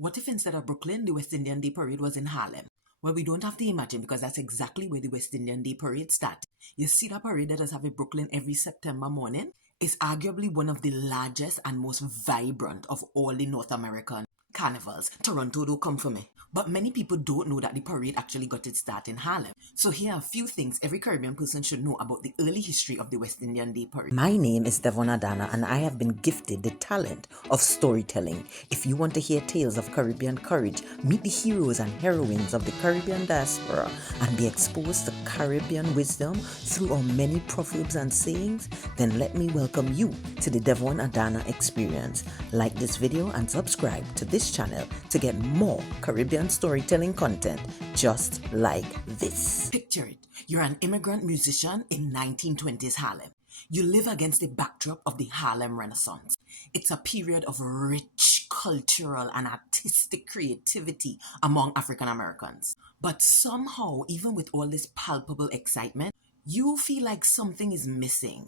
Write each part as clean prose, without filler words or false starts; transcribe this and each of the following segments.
What if instead of Brooklyn, the West Indian Day Parade was in Harlem? Well, we don't have to imagine because that's exactly where the West Indian Day Parade started. You see that parade that does have in Brooklyn every September morning? It's arguably one of the largest and most vibrant of all the North American carnivals. Toronto don't come for me. But many people don't know that the parade actually got its start in Harlem. So here are a few things every Caribbean person should know about the early history of the West Indian Day Parade. My name is Devonne Adanna and I have been gifted the talent of storytelling. If you want to hear tales of Caribbean courage, meet the heroes and heroines of the Caribbean diaspora, and be exposed to Caribbean wisdom through our many proverbs and sayings, then let me welcome you to the Devonne Adanna experience. Like this video and subscribe to this channel to get more Caribbean storytelling content just like this. Picture it. You're an immigrant musician in 1920s Harlem. You live against the backdrop of the Harlem Renaissance. It's a period of rich cultural and artistic creativity among African Americans. But somehow, even with all this palpable excitement, you feel like something is missing.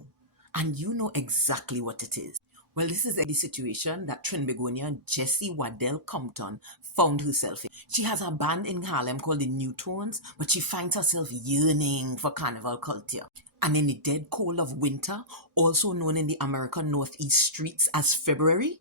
And you know exactly what it is. Well, this is the situation that Trinbagonian Jessie Waddell Compton found herself in. She has a band in Harlem called the New Tones, but she finds herself yearning for carnival culture. And in the dead cold of winter, also known in the American Northeast streets as February,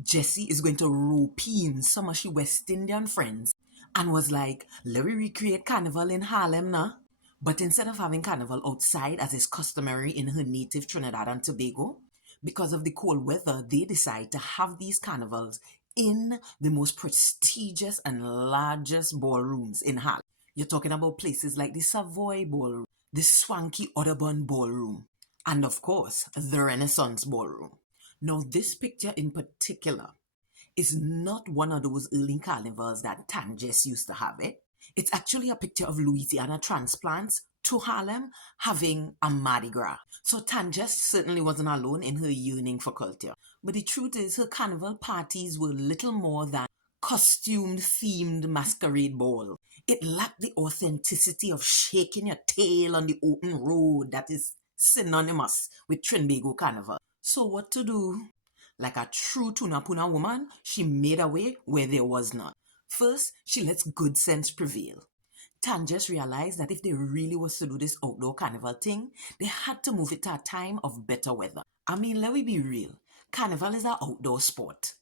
Jessie is going to rope in some of she West Indian friends and was like, let me recreate carnival in Harlem now. But instead of having carnival outside as is customary in her native Trinidad and Tobago, because of the cold weather, they decide to have these carnivals in the most prestigious and largest ballrooms in Harlem. You're talking about places like the Savoy Ballroom, the swanky Audubon Ballroom, and of course, the Renaissance Ballroom. Now, this picture in particular is not one of those early carnivals that Tanges used to have it. It's actually a picture of Louisiana transplants to Harlem having a Mardi Gras. So Tanges certainly wasn't alone in her yearning for culture. But the truth is her carnival parties were little more than costumed themed masquerade ball. It lacked the authenticity of shaking your tail on the open road that is synonymous with Trinbago Carnival. So what to do? Like a true Tunapuna woman, she made a way where there was none. First, she lets good sense prevail. Tanges realized that if they really was to do this outdoor carnival thing, they had to move it to a time of better weather. I mean, let me be real. Carnival is an outdoor sport.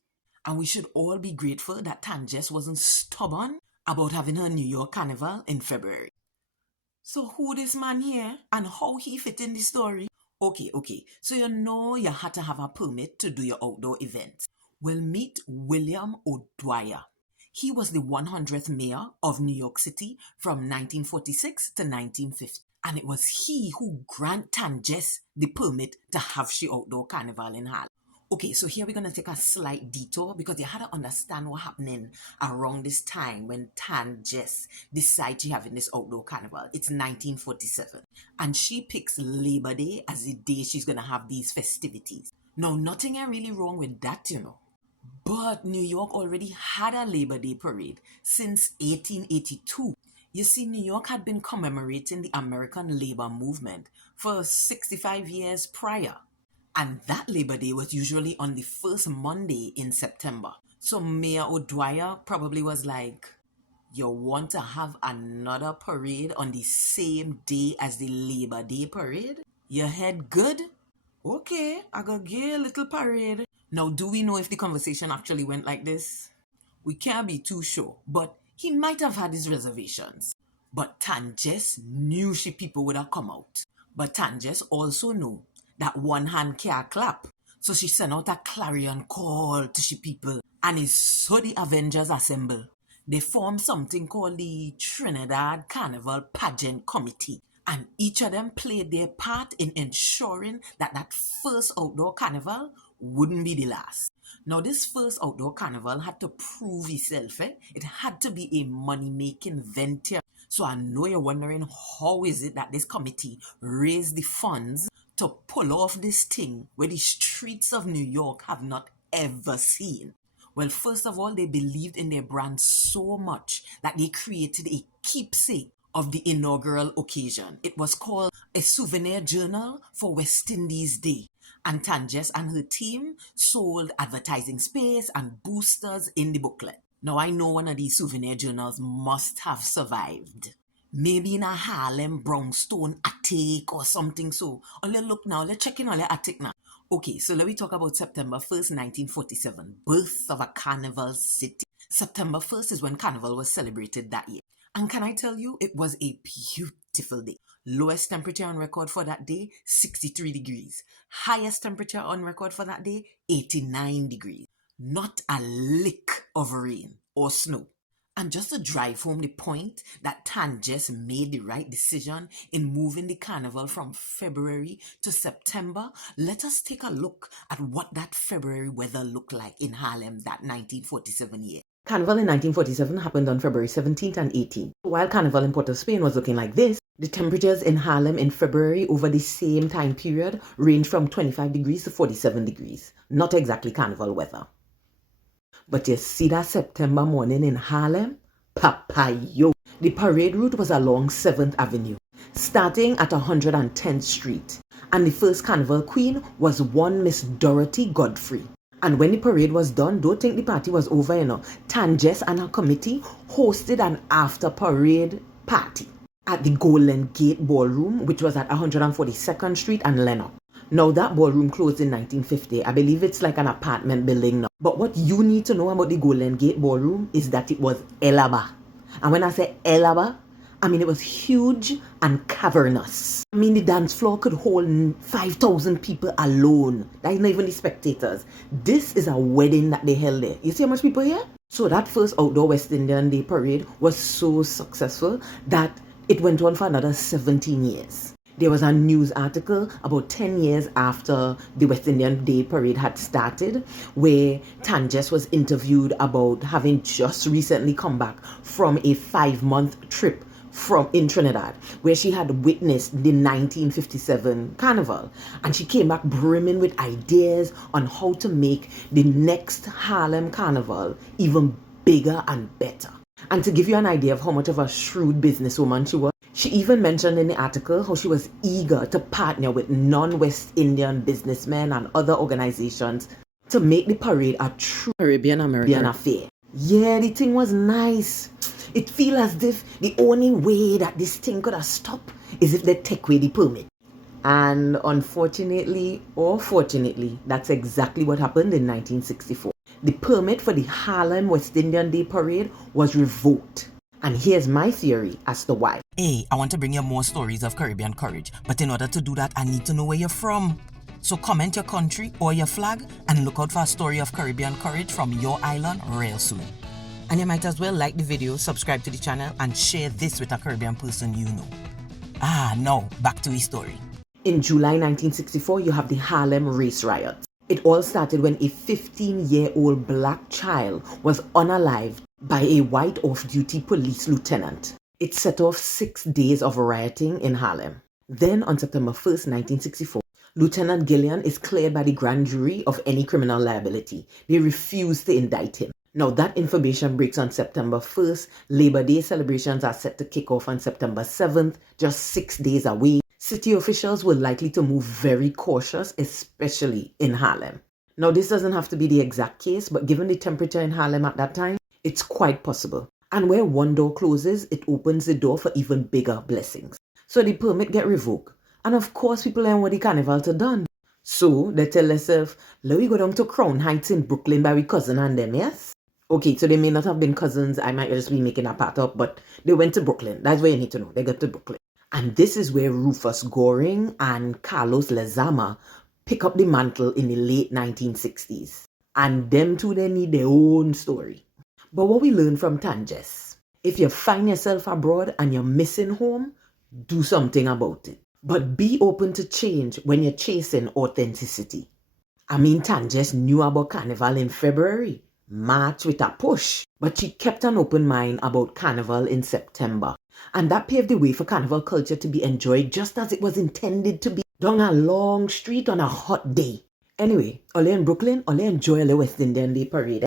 And we should all be grateful that Tanges wasn't stubborn about having her New York carnival in February. So who this man here and how he fit in the story? Okay. So you know you had to have a permit to do your outdoor events. Well, meet William O'Dwyer. He was the 100th mayor of New York City from 1946 to 1950. And it was he who granted Tanges the permit to have she outdoor carnival in Harlem. Okay, so here we're going to take a slight detour because you had to understand what happening around this time when Tanges decided to having this outdoor carnival. It's 1947. And she picks Labor Day as the day she's going to have these festivities. Now, nothing is really wrong with that, you know. But New York already had a Labor Day parade since 1882. You see, New York had been commemorating the American labor movement for 65 years prior. And that Labor Day was usually on the first Monday in September. So Mayor O'Dwyer probably was like, you want to have another parade on the same day as the Labor Day parade? Your head good? Okay, I gotta give a little parade. Now, do we know if the conversation actually went like this? We can't be too sure, but he might have had his reservations. But Tanges knew she people would have come out. But Tanges also knew that one hand can't clap. So she sent out a clarion call to she people. And it's so the Avengers assemble. They formed something called the Trinidad Carnival Pageant Committee. And each of them played their part in ensuring that that first outdoor carnival wouldn't be the last. Now, this first outdoor carnival had to prove itself. It had to be a money-making venture. So I know you're wondering, how is it that this committee raised the funds to pull off this thing where the streets of New York have not ever seen? Well, first of all, they believed in their brand so much that they created a keepsake of the inaugural occasion. It was called a souvenir journal for West Indies Day. And Tanges and her team sold advertising space and boosters in the booklet. Now I know one of these souvenir journals must have survived. Maybe in a Harlem brownstone attic or something so. Oh, let's look now. Let's check in on the attic now. Okay, so let me talk about September 1st, 1947. Birth of a carnival city. September 1st is when carnival was celebrated that year. And can I tell you, it was a beautiful day. Lowest temperature on record for that day, 63 degrees. Highest temperature on record for that day, 89 degrees. Not a lick of rain or snow. And just to drive home the point that Tanges made the right decision in moving the carnival from February to September, let us take a look at what that February weather looked like in Harlem that 1947 year. Carnival in 1947 happened on February 17th and 18th. While Carnival in Port of Spain was looking like this, the temperatures in Harlem in February over the same time period ranged from 25 degrees to 47 degrees. Not exactly carnival weather. But you see that September morning in Harlem? Papayo! The parade route was along 7th Avenue, starting at 110th Street. And the first carnival queen was one Miss Dorothy Godfrey. And when the parade was done, don't think the party was over, Tanges and her committee hosted an after-parade party at the Golden Gate Ballroom, which was at 142nd Street and Lennox. Now, that ballroom closed in 1950. I believe it's like an apartment building now. But what you need to know about the Golden Gate Ballroom is that it was elaba. And when I say elaba, I mean it was huge and cavernous. I mean the dance floor could hold 5,000 people alone. That is not even the spectators. This is a wedding that they held there. You see how much people here? So that first outdoor West Indian Day parade was so successful that it went on for another 17 years. There was a news article about 10 years after the West Indian Day Parade had started where Tanges was interviewed about having just recently come back from a 5-month trip in Trinidad where she had witnessed the 1957 carnival, and she came back brimming with ideas on how to make the next Harlem carnival even bigger and better. And to give you an idea of how much of a shrewd businesswoman she was, she even mentioned in the article how she was eager to partner with non-West Indian businessmen and other organizations to make the parade a true Caribbean-American affair. Yeah, the thing was nice. It feels as if the only way that this thing could have stopped is if they take away the permit. And unfortunately or fortunately, that's exactly what happened in 1964. The permit for the Harlem West Indian Day Parade was revoked. And here's my theory as to why. Hey, I want to bring you more stories of Caribbean courage, but in order to do that, I need to know where you're from. So comment your country or your flag and look out for a story of Caribbean courage from your island real soon. And you might as well like the video, subscribe to the channel, and share this with a Caribbean person you know. Now, back to the story. In July 1964, you have the Harlem race riots. It all started when a 15-year-old black child was unalived by a white off-duty police lieutenant. It set off 6 days of rioting in Harlem. Then, on September 1st, 1964, Lieutenant Gillian is cleared by the grand jury of any criminal liability. They refuse to indict him. Now, that information breaks on September 1st. Labor Day celebrations are set to kick off on September 7th, just 6 days away. City officials were likely to move very cautious, especially in Harlem. Now, this doesn't have to be the exact case, but given the temperature in Harlem at that time, it's quite possible. And where one door closes, it opens the door for even bigger blessings. So the permit get revoked. And of course, people ain't want the carnival to done. So they tell themselves, let we go down to Crown Heights in Brooklyn by we cousin and them, yes? Okay, so they may not have been cousins. I might just be making a part up, but they went to Brooklyn. That's what you need to know. They got to Brooklyn. And this is where Rufus Goring and Carlos Lezama pick up the mantle in the late 1960s. And them two, they need their own story. But what we learn from Tanges, if you find yourself abroad and you're missing home, do something about it. But be open to change when you're chasing authenticity. I mean, Tanges knew about Carnival in February, March with a push, but she kept an open mind about Carnival in September. And that paved the way for Carnival culture to be enjoyed just as it was intended to be, down a long street on a hot day. Anyway, all in Brooklyn, all enjoy the West Indian Day Parade.